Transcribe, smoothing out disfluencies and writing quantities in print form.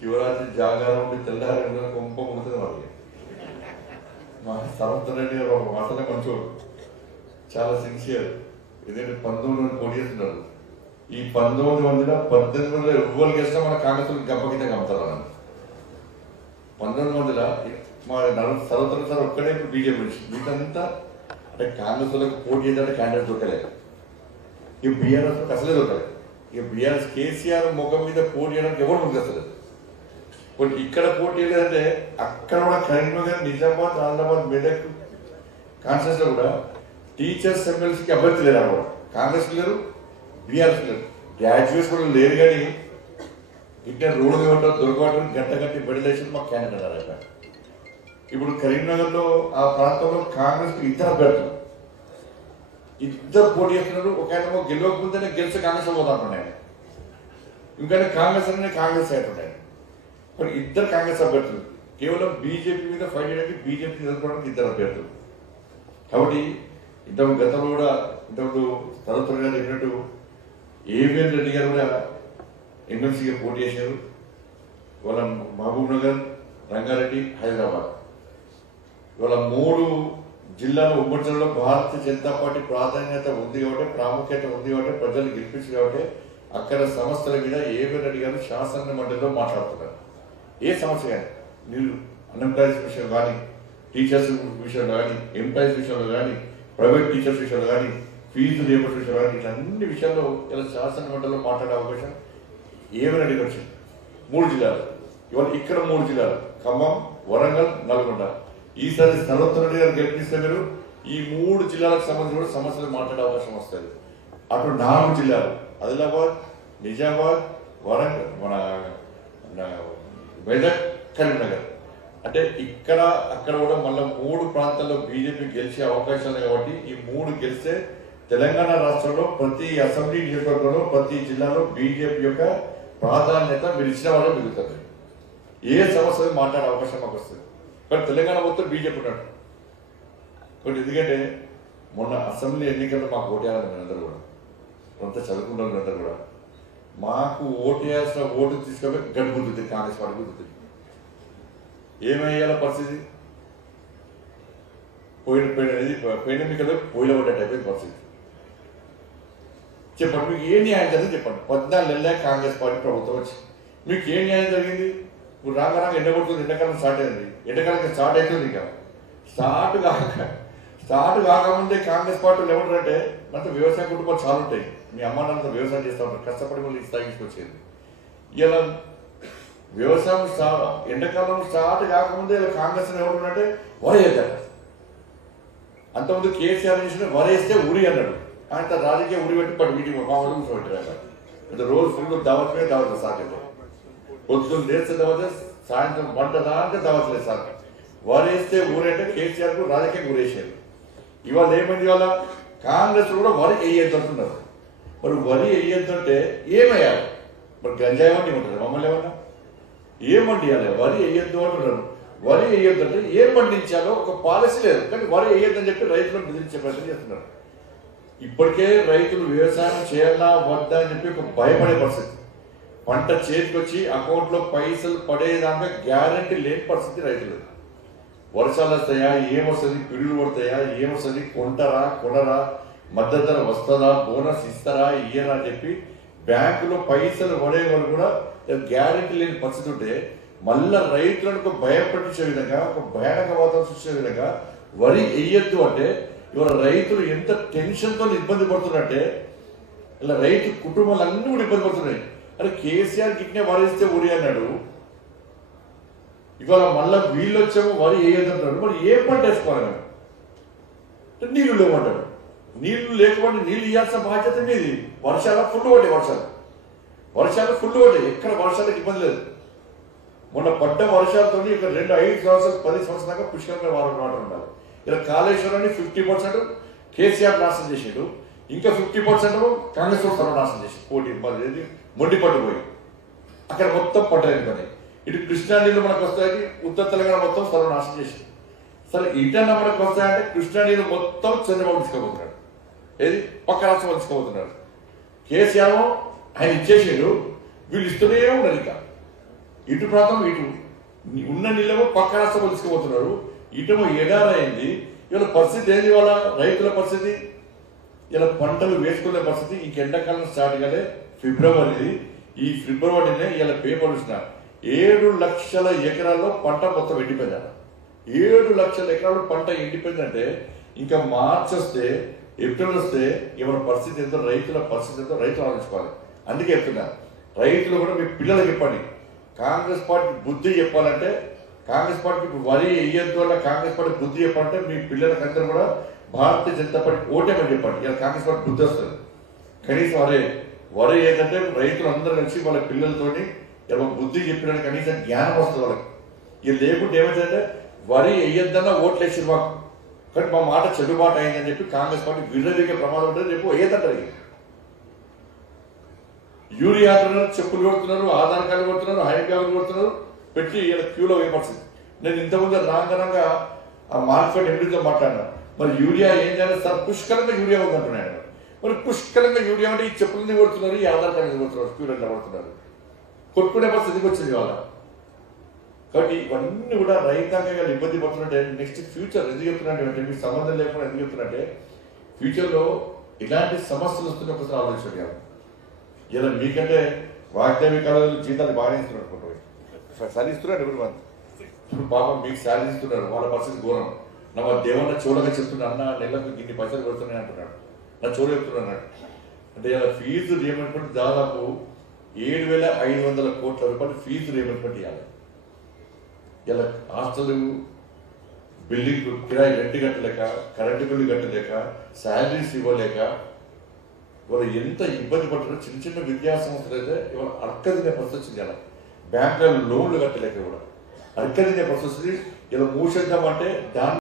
శివరాత్రి జాగారం ఉండి తెల్లారి కుంభ ఉంటుంది వాళ్ళకి. మా సరస్వతి రెడ్డి గారు ఒక మాటలే మంచోడు, చాలా సిన్సియర్. ఎందుకంటే 19 పోటీ చేస్తున్నారు. ఈ 1918 ఎవ్వరు గెలిచినా మన కాంగ్రెస్ గంప కింద కమ్ముతారు. 19 మా సర్వత్ర సార్ ఒక్కడే బీజేపీ నుంచి మీకంతా అంటే కాంగ్రెస్ వాళ్ళకి పోటీ చేయాలంటే క్యాండిడేట్ దొరకలేదు. ఇక బీఆర్ఎస్ అసలే దొరకలేదు. ఇక బీఆర్ఎస్ కేసీఆర్ ముఖం మీద పోటీ చేయడానికి ఎవరు ముందుకు వస్తలేదు. కొన్ని ఇక్కడ పోటీ లేదంటే అక్కడ కూడా కరీంనగర్, నిజామాబాద్, ఆదిలాబాద్, మెదక్ కాన్స్టిట్యూన్స్ లో కూడా టీచర్స్ ఎమ్మెల్సీకి అభ్యర్థి లేరు. అక్కడ కాంగ్రెస్ లేరు, బీఆర్ఎస్ లేరు, గ్రాడ్యుయేట్స్ కూడా లేరు. కానీ ఇక్కడ రోడ్డు దొరకబడి గంట గట్టి బెడలేసి మాకు క్యాండిడేట్ అన్నారు. ఇప్పుడు కరీంనగర్లో ఆ ప్రాంతంలో కాంగ్రెస్ ఇద్దరు పోటీ చేస్తున్నారు. ఒక ఆయన గెలవకపోతేనే గెలిచి కాంగ్రెస్ పోతాంటున్నాయి, ఇంకంటే కాంగ్రెస్ అనే కాంగ్రెస్ అవుతున్నాయి. కానీ ఇద్దరు కాంగ్రెస్ అభ్యర్థులు కేవలం బీజేపీ మీద ఫైట్ చేయడానికి, బీజేపీ ఎదుర్కోవడానికి ఇద్దరు అభ్యర్థులు. కాబట్టి గతంలో కూడా ఇంతకుముందు తరుణ్ గారు చెప్పినట్టు ఏవిఎన్ రెడ్డి గారు కూడా ఎమ్మెల్సీగా పోటీ చేశారు. ఇవాళ మహబూబ్ నగర్, రంగారెడ్డి, హైదరాబాద్ ఇవాళ 3 జిల్లాలు ఉమ్మడి జిల్లాలో భారతీయ జనతా పార్టీ ప్రాధాన్యత ఉంది కాబట్టి, ప్రాముఖ్యత ఉంది కాబట్టి, ప్రజలు గెలిపించి కాబట్టి అక్కడ సమస్యల మీద ఏవిఎన్ రెడ్డి గారు శాసన మండలిలో మాట్లాడుతున్నారు. ఏ సమస్య కానీ మీరు అన్ఎంప్లాయీస్ విషయంలో కానీ, టీచర్స్ విషయంలో కానీ, ఎంప్లాయీస్ విషయంలో కానీ, ప్రైవేట్ టీచర్స్ విషయంలో కానీ, ఫీజు లేబర్స్ విషయంలో కానీ, ఇట్లా అన్ని విషయాల్లో ఇలా శాసన మండలిలో మాట్లాడే అవకాశం ఏవిఎన్ రెడ్డికి వచ్చింది. 3 జిల్లాలు ఇవాళ ఇక్కడ 3 జిల్లాలు ఖమ్మం, వరంగల్, నల్గొండ. ఈసారి సర్వత్ర రెడ్డి గారు గెలిపిస్తే మీరు ఈ 3 జిల్లాలకు సంబంధించి కూడా సమస్యలు మాట్లాడే అవకాశం వస్తుంది. అటు 4 జిల్లాలు ఆదిలాబాద్, నిజామాబాద్, వరంగల్, మన మెదక్, కరీంనగర్ అంటే ఇక్కడ అక్కడ కూడా మళ్ళీ 3 ప్రాంతాల్లో బీజేపీ గెలిచే అవకాశాలు కాబట్టి ఈ 3 గెలిస్తే తెలంగాణ రాష్ట్రంలో ప్రతి అసెంబ్లీ నియోజకవర్గంలో ప్రతి జిల్లాలో బీజేపీ యొక్క ప్రాధాన్యత మీరు ఇచ్చిన వాళ్ళే మిగులుతుంది. ఏ సమస్య మాట్లాడే అవకాశం మాకు వస్తుంది. కానీ తెలంగాణ మొత్తం బీజేపీ ఉన్నాడు. కాబట్టి ఎందుకంటే మొన్న అసెంబ్లీ ఎన్నికల్లో మాకు ఓటేయాలని అందరూ కూడా కొంత చదువుకున్న అందరూ కూడా మాకు ఓటేయాల్సిన ఓటు తీసుకొని గడ్డు గుర్తుంది, కాంగ్రెస్ పార్టీ గుర్తుంది. ఏమయ్యాల పరిస్థితి పోయిన ఎన్నికల్లో పోయిన పడ్డట్టు అయిపోయింది పరిస్థితి. చెప్పండి, మీకు ఏ న్యాయం జరిగింది చెప్పండి. 14 నెలలే కాంగ్రెస్ పార్టీ ప్రభుత్వం వచ్చి మీకు ఏ న్యాయం జరిగింది? ఇప్పుడు రాంగారాంగ ఎండగొడుతుంది, ఎండాకాలం స్టార్ట్ అయింది, ఎండాకాలం స్టార్ట్ అవుతుంది. ఇంకా స్టార్ట్ కాకముందే కాంగ్రెస్ పార్టీలు ఏమంటారంటే మనతో వ్యవసాయ కుటుంబాలు చాలా ఉంటాయి, మీ అమ్మ నాన్నతో వ్యవసాయం చేస్తూ ఉంటారు, కష్టపడి వాళ్ళు తీసుకొచ్చేది. ఇలా వ్యవసాయం ఎండాకాలం స్టార్ట్ కాకముందే కాంగ్రెస్ ఏమంటున్నారంటే వరేద్దారు. అంతకుముందు కేసీఆర్ చేసిన వరేస్తే ఉరి అన్నాడు. ఆయన రాజకీయ ఉరి పెట్టి పట్టు మీటింగ్ కావాలి కూర్చోబెట్టారు. అంటే రోజు ఫుల్ దావత్ మీద దావత్ సాధ్యత, పొద్దున్న లేస్తే దావత్, సాయంత్రం వంట దాకా దావట్లేదు సార్. వరేస్తే ఊరంటే కేసీఆర్కు రాజకీయ ఊరేసారు. ఇవాళ ఏమైంది? ఇవాళ కాంగ్రెస్ కూడా వరి వేయొద్దంటున్నారు. మరి వరి వేయొద్దంటే ఏమయ్యాలి? మరి గంజాయి వండి ఉంటారు మమ్మల్ని ఏమన్నా ఏం వండియాలి? వరి వేయొద్దు అంటున్నారు. వరి వేయొద్దంటే ఏం పండించాలో ఒక పాలసీ లేదు. కానీ వరి వేయొద్దని చెప్పి రైతులను బెదిరించే ప్రయత్నం చేస్తున్నారు. ఇప్పటికే రైతులు వ్యవసాయం చేయాలా వద్దా అని చెప్పి ఒక భయపడే పరిస్థితి. పంట చేతికొచ్చి అకౌంట్లో పైసలు పడేదాకా గ్యారంటీ లేని పరిస్థితి రైతులు. వర్షాలు వస్తాయా, ఏమొస్తుంది, పిడుగులు పడతాయా, ఏమొస్తుంది, కొంటారా కొనరా, మద్దతు ధర వస్తుందా, బోనస్ ఇస్తారా ఇయ్యరా అని చెప్పి బ్యాంకులో పైసలు పడే వాళ్ళు కూడా గ్యారంటీ లేని పరిస్థితి ఉంటే మళ్ళా రైతులకు భయపట్టించే విధంగా ఒక భయానక వాతావరణం సృష్టించే విధంగా వరి వేయొద్దు అంటే ఇవాళ రైతులు ఎంత టెన్షన్తో ఇబ్బంది పడుతున్నారంటే ఇలా రైతు కుటుంబాలు అన్నీ కూడా ఇబ్బంది పడుతున్నాయి. అరే కేసీఆర్ గిట్నే వరిస్తే ఉరి అన్నాడు, ఇవాళ మళ్ళీ వీళ్ళు వచ్చాము వరి వేయొద్దంటాడు. మరి ఏ పంట వేసుకోవాలి? మేము నీళ్లు లేవంటాడు. నీళ్లు లేకపోతే నీళ్ళు ఇవ్వాల్సిన బాధ్యత మీది. వర్షాలు ఫుల్ పడ్డాయి, వర్షాలు ఫుల్ పడ్డాయి, ఎక్కడ వర్షాలకు ఇబ్బంది లేదు. మొన్న పడ్డ వర్షాలతో ఇక 2-5 సంవత్సరాలు 10 సంవత్సరాల దాకా పుష్కలంగా వాటర్ ఉండాలి. ఇలా కాళేశ్వరాన్ని 50% కేసీఆర్ నాశనం చేసాడు, ఇంకా 50% కాంగ్రెస్ సర్వనాశనం చేసి పోటీ మొండిపట్టు పోయి అక్కడ మొత్తం పడ్డాయి పని. ఇటు కృష్ణా నీళ్ళు మనకు వస్తాయి, ఉత్తర తెలంగాణ మొత్తం సర్వనాశనం చేసి. సరే ఇటన్నా మనకు వస్తాయంటే కృష్ణా నీళ్ళు మొత్తం చంద్రబాబు తీసుకోబోతున్నాడు, ఏది పక్క రాష్ట్రం తీసుకోబోతున్నాడు. కేసీఆర్ ఆయన ఇచ్చేసాడు, వీళ్ళు ఇస్తూనే ఉన్నారు. ఇటు ప్రాంతం ఇటు ఉన్న నీళ్ళేమో పక్క రాష్ట్రం తీసుకుపోతున్నారు, ఇటేమో ఎడారైంది. ఇవాళ పరిస్థితి ఏంది? వాళ్ళ రైతుల పరిస్థితి ఇలా పంటలు వేసుకునే పరిస్థితి. ఇంక ఎండాకాలం స్టార్ట్ కాలే, ఫిబ్రవరి. ఈ ఫిబ్రవరినే ఇలా పేపర్ వచ్చిన 7 లక్షల ఎకరాల్లో పంట మొత్తం ఎండిపోయిందట. 7 లక్షల ఎకరాలు పంట ఎండిపోయిందంటే ఇంకా మార్చి వస్తే, ఏప్రిల్ వస్తే ఎవరి పరిస్థితి ఎంతో, రైతుల పరిస్థితి ఎంతో రైతులు ఆలోచించుకోవాలి. అందుకే చెప్తున్నా, రైతులు కూడా మీ పిల్లలకు చెప్పండి. కాంగ్రెస్ పార్టీ బుద్ధి చెప్పాలంటే, కాంగ్రెస్ పార్టీకి వరి వేయద్దు వల్ల కాంగ్రెస్ పార్టీ బుద్ధి చెప్పాలంటే మీ పిల్లలకందరూ కూడా భారతీయ జనతా పార్టీ ఓటేమని చెప్పండి. ఇలా కాంగ్రెస్ పార్టీ బుద్ధి వస్తుంది. కనీసం వరి ఏంటంటే రైతులు అందరూ కలిసి వాళ్ళ పిల్లలతోని ఇలా బుద్ధి చెప్పిన కనీసం జ్ఞానం వస్తుంది వాళ్ళకి. ఇది లేకుంటే ఏమైందంటే వరి వేయద్దన్నా ఓట్లు వేసి మాకు, కానీ మా మాట చెడుబాటు అయిందని చెప్పి కాంగ్రెస్ పార్టీ విరోధిగా ప్రమాదం ఉంటుంది. రేపు వేయద్దంటారు. యూరియా అంటున్నారు, చెప్పులు కొడుతున్నారు, ఆధార్ కార్డు కొడుతున్నారు, హై బ్యాగులు కొడుతున్నారు, పెట్టి ఇలా క్యూలో వేయపడుతుంది. నేను ఇంతకుముందు రాంగరంగా ఆ మార్కెట్ ఎంపీతో మాట్లాడినా, మరి యూరియా ఏం చేయాలి సార్? పుష్కలంగా యూరియా ఉందంటున్నాడు. మరి పుష్కలంగా యూరియా అంటే ఈ చెప్పులని కొడుతున్నారు, ఈ ఆధార్ కార్డు కొడుతున్నారు, క్యూలో కొడుతున్నారు. కొట్టుకునే పరిస్థితికి వచ్చింది వాళ్ళ. కాబట్టి ఇవన్నీ కూడా రైతాంగంగా ఇబ్బంది పడుతున్నట్టే. నెక్స్ట్ ఫ్యూచర్ ఎందుకు చెప్తున్నట్టు, మీకు సంబంధం లేకుండా ఎందుకు చెప్తున్నట్టే, ఫ్యూచర్లో ఇలాంటి సమస్యలు వస్తున్న ఒకసారి ఆలోచించండి. ఇలా మీకంటే వాగ్దేవి కళలు జీతాలు బాగా ఇస్తున్నారు, సరి ఇస్తున్నారు. ఇప్పుడు పాపం మీకు శాలరీ ఇస్తున్నారు, వాళ్ళ పరిస్థితి ఘోరం. నా దేవన్న చూడగా చెప్తున్నా, అన్న నెలకు ఇన్ని పైసలు కొడుతున్నాయి అంటున్నాడు, నా చూడ చెప్తున్నాడు. అంటే ఇలా ఫీజు రియంబర్స్మెంట్ దాదాపు 7,500 కోట్ల రూపాయలు ఫీజు రియంబర్స్మెంట్ ఇవ్వాలి. ఇలా హాస్టల్ బిల్డింగ్ కిరాయి రెంట్ కట్టలేక, కరెంటు బిల్లు కట్టలేక, శాలరీస్ ఇవ్వలేక వాళ్ళు ఎంత ఇబ్బంది పడుతున్నారో. చిన్న చిన్న విద్యా సంస్థలు అయితే ఇవాళ అర్కదినే పరిస్థితి వచ్చింది. ఇలా బ్యాంకులలో లోన్లు కట్టలేక కూడా అర్కదినే పరిస్థితి. ఇలా మూసేద్దామంటే దాని